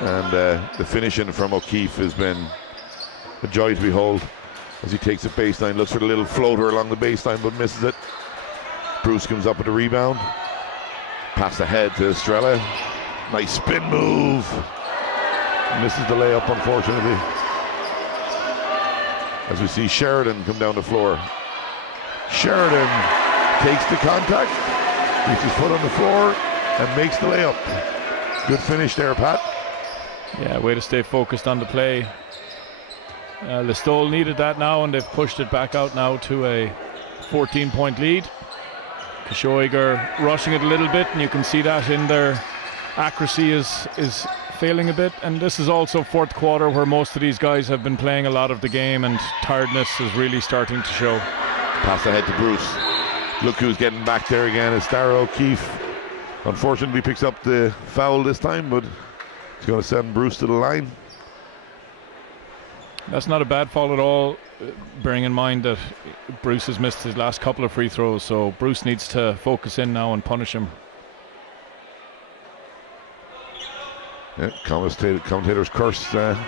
And the finishing from O'Keefe has been a joy to behold as he takes the baseline, looks for the little floater along the baseline but misses it. Bruce comes up with a rebound. Pass ahead to Estrella. Nice spin move. Misses the layup, unfortunately. As we see Sheridan come down the floor. Sheridan takes the contact, keeps his foot on the floor, and makes the layup. Good finish there, Pat. Yeah, way to stay focused on the play. Listowel needed that now, and they've pushed it back out now to a 14-point lead. Kishoge are rushing it a little bit, and you can see that in their accuracy is failing a bit. And this is also fourth quarter where most of these guys have been playing a lot of the game, and tiredness is really starting to show. Pass ahead to Bruce. Look who's getting back there again. It's Dara O'Keefe. Unfortunately picks up the foul this time, but He's going to send Bruce to the line. That's not a bad foul at all, bearing in mind that Bruce has missed his last couple of free throws, so Bruce needs to focus in now and punish him. Yeah, commentator's curse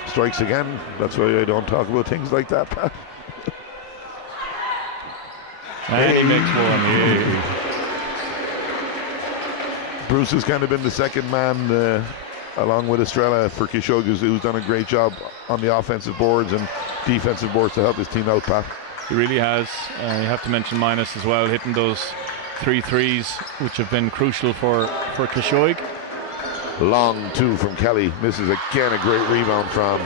strikes again. That's why I don't talk about things like that, Pat. And he makes one. Yeah. Bruce has kind of been the second man along with Estrella for Kishoge, who's done a great job on the offensive boards and defensive boards to help his team out, Pat. He really has. You have to mention Minus as well, hitting those 3 threes, which have been crucial for Kishoge. Long 2 from Kelly. Misses again. A great rebound from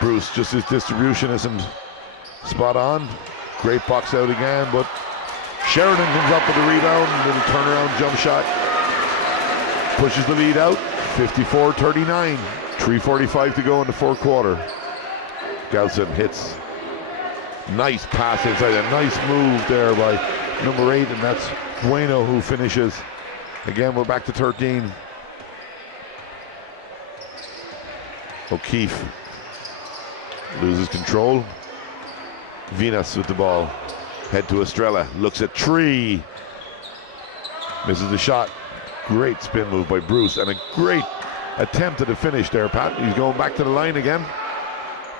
Bruce. Just his distribution isn't spot on. Great box out again, but Sheridan comes up with the rebound. Little turnaround jump shot. Pushes the lead out. 54-39. 3:45 to go in the fourth quarter. Gelson hits. Nice pass inside. A nice move there by number 8, and that's Bueno who finishes. Again, we're back to 13. O'Keefe loses control. Venus with the ball. Head to Estrella. Looks at 3. Misses the shot. Great spin move by Bruce and a great attempt at a finish there, Pat. He's going back to the line again.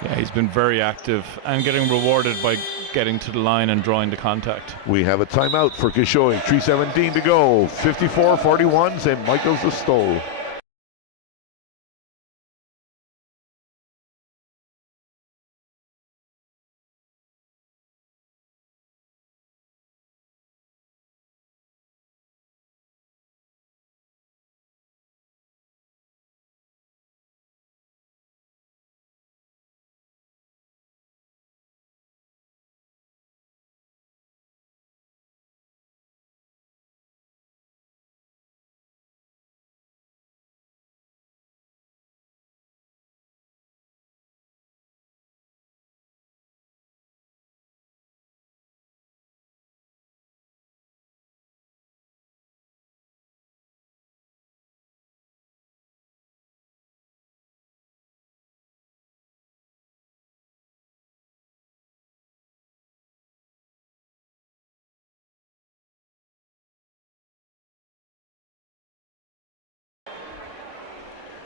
Yeah, he's been very active and getting rewarded by getting to the line and drawing the contact. We have a timeout for Kishoge. 3:17 to go. 54-41. St. Michael's Listowel.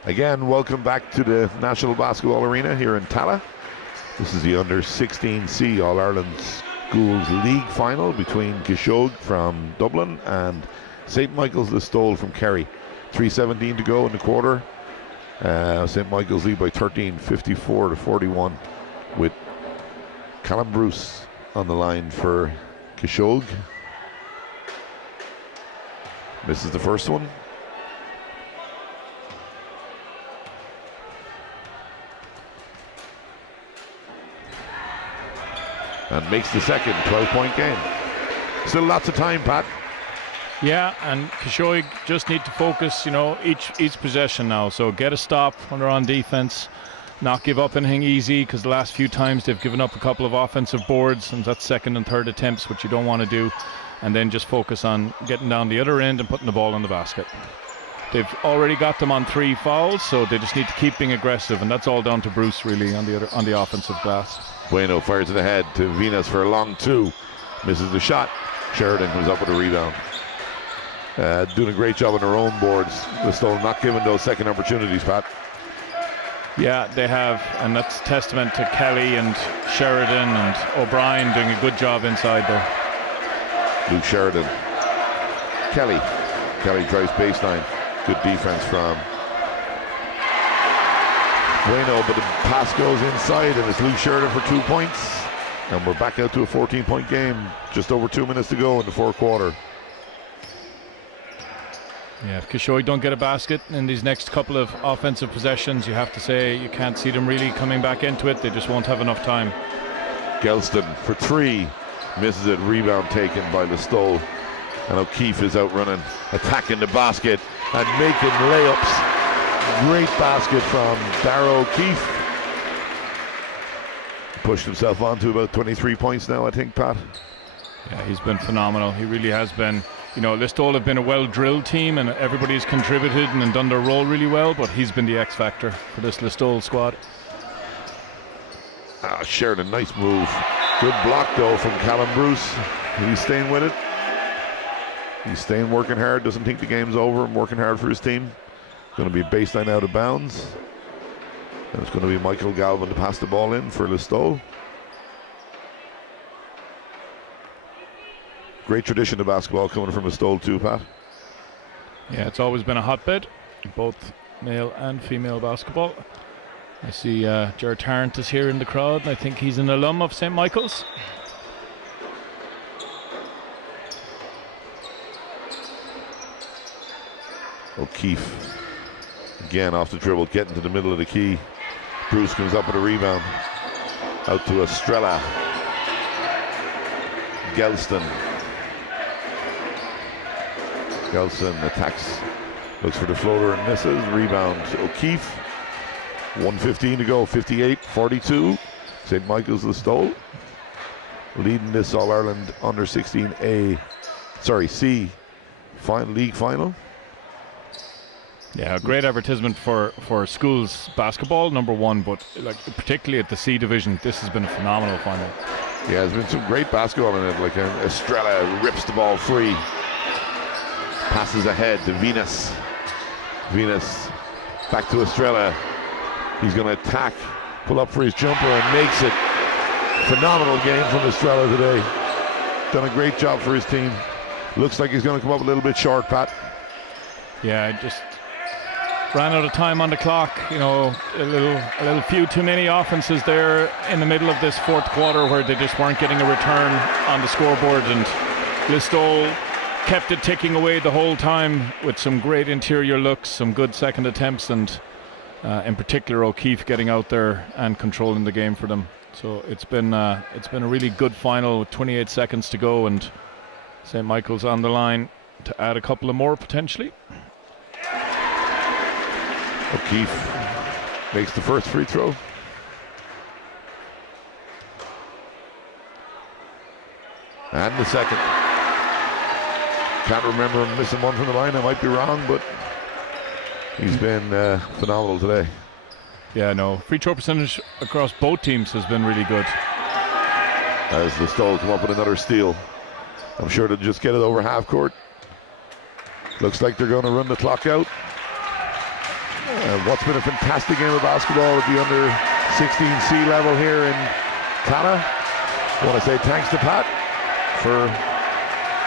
Again, welcome back to the National Basketball Arena here in Tala. This is the U16C All-Ireland Schools League final between Kishoge from Dublin and St. Michael's Listowel from Kerry. 3:17 to go in the quarter. St. Michael's lead by 13, 54-41, with Callum Bruce on the line for Kishoge. This is the first one. And makes the second. 12-point game. Still lots of time, Pat. Yeah, and Kishoge just need to focus, each possession now. So get a stop when they're on defense, not give up anything easy, because the last few times they've given up a couple of offensive boards, and that's second and third attempts, which you don't want to do. And then just focus on getting down the other end and putting the ball in the basket. They've already got them on 3 fouls, so they just need to keep being aggressive, and that's all down to Bruce really on the offensive glass. Bueno fires it ahead to Venus for a long 2. Misses the shot. Sheridan comes up with a rebound. Doing a great job on their own boards. Listowel not giving those second opportunities, Pat. Yeah, they have, and that's testament to Kelly and Sheridan and O'Brien doing a good job inside there. Luke Sheridan. Kelly drives baseline. Good defense from Bueno, but the pass goes inside, and it's Luke Sheridan for 2 points. And we're back out to a 14-point game. Just over 2 minutes to go in the fourth quarter. Yeah, if Kishoge don't get a basket in these next couple of offensive possessions, you have to say you can't see them really coming back into it. They just won't have enough time. Gelston for 3. Misses it. Rebound taken by Listowel. And O'Keefe is out running, attacking the basket and making layups. Great basket from Darragh O'Keefe. Pushed himself on to about 23 points now, I think, Pat. Yeah, he's been phenomenal. He really has been. Listowel have been a well-drilled team and everybody's contributed and done their role really well, but he's been the X factor for this Listowel squad. Sheridan, nice move. Good block though from Callum Bruce. He's staying with it. He's staying working hard, doesn't think the game's over, and working hard for his team. Going to be a baseline out of bounds. And it's going to be Michael Galvin to pass the ball in for Listowel. Great tradition of basketball coming from Listowel too, Pat. Yeah, it's always been a hotbed, both male and female basketball. I see Jared Tarrant is here in the crowd, and I think he's an alum of St. Michael's. O'Keefe again off the dribble, getting to the middle of the key. Bruce comes up with a rebound. Out to Estrella. Gelston attacks, looks for the floater and misses. Rebound O'Keefe. 1:15 to go, 58-42. St. Michael's Listowel leading this All-Ireland under 16A, C league final. Yeah, great advertisement for schools basketball, number one, but particularly at the C division, this has been a phenomenal final. Yeah, there's been some great basketball in it. Estrella rips the ball free, passes ahead to Venus. Venus back to Estrella. He's going to attack, pull up for his jumper, and makes it. Phenomenal game from Estrella today. Done a great job for his team. Looks like he's going to come up a little bit short, Pat. Yeah, just ran out of time on the clock. A little few too many offenses there in the middle of this fourth quarter where they just weren't getting a return on the scoreboard, and Listowel kept it ticking away the whole time with some great interior looks, some good second attempts, and in particular O'Keefe getting out there and controlling the game for them. So it's been a really good final with 28 seconds to go, and St. Michael's on the line to add a couple of more potentially. O'Keefe makes the first free throw. And the second. Can't remember him missing one from the line. I might be wrong, but he's been phenomenal today. Yeah, no. Free throw percentage across both teams has been really good. As Listowel come up with another steal. I'm sure they'll just get it over half court. Looks like they're going to run the clock out. What's been a fantastic game of basketball at the under 16C level here in Tana. I want to say thanks to Pat for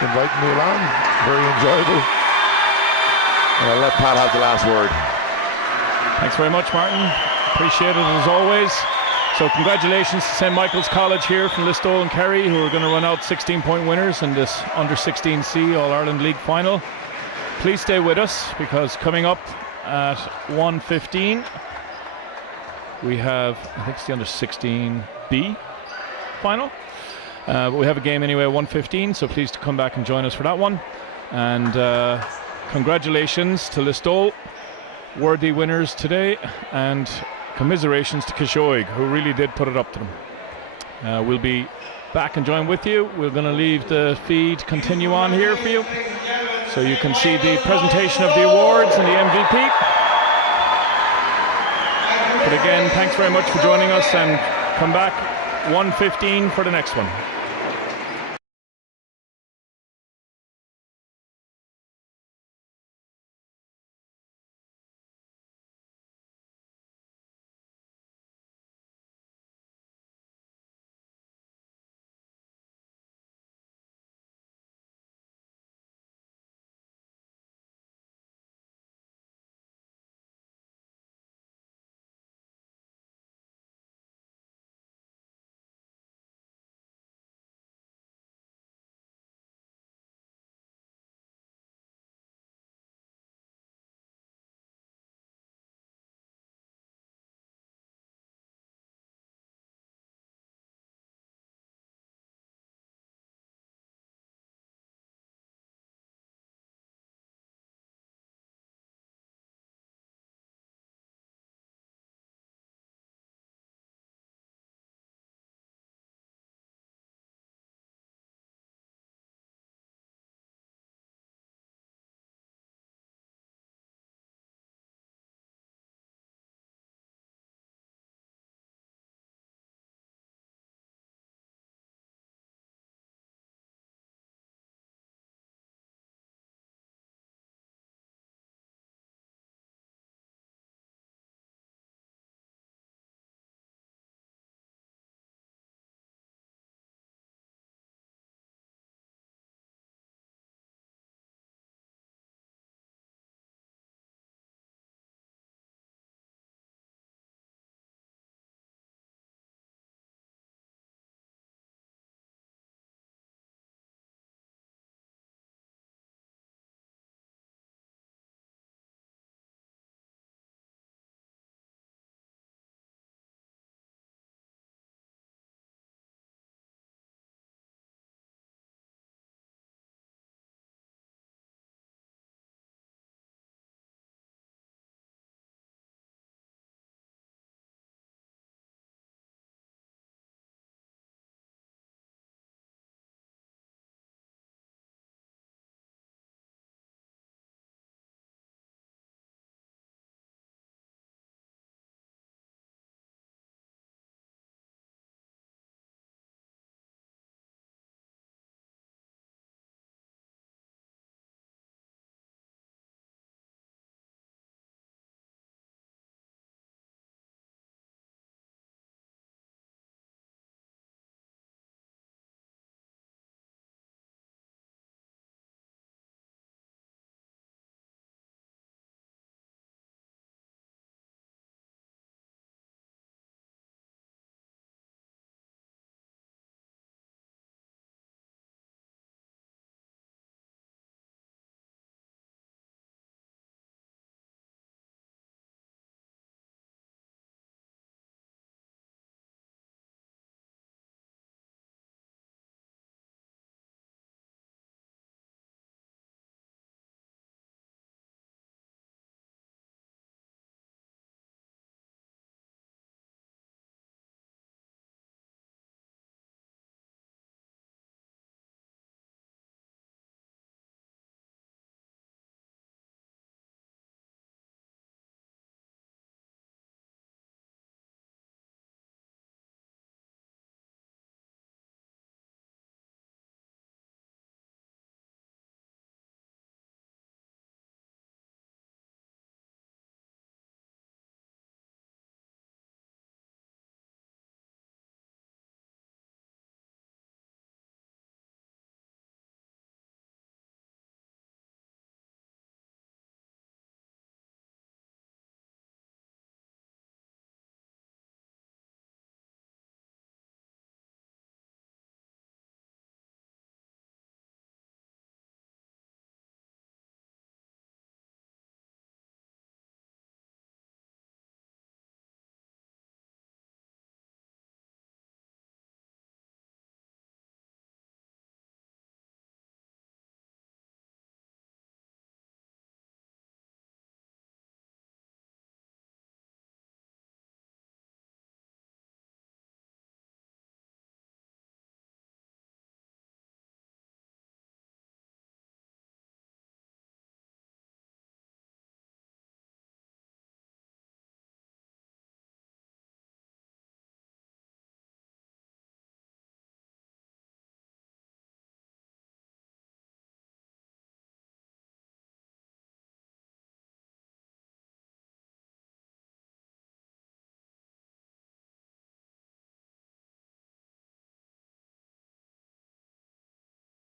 inviting me along. Very enjoyable. And I'll let Pat have the last word. Thanks very much, Martin. Appreciate it as always. So congratulations to St. Michael's College here from Listowel and Kerry, who are going to run out 16-point winners in this under 16C All-Ireland League final. Please stay with us, because coming up at 1:15 we have, I think it's the under 16B final. But we have a game anyway at 1:15, so please come back and join us for that one. And congratulations to Listowel, worthy winners today, and commiserations to Kishoge, who really did put it up to them. We'll be back and join with you. We're going to leave the feed continue on here for you, so you can see the presentation of the awards and the MVP. But again, thanks very much for joining us, and come back 1:15 for the next one.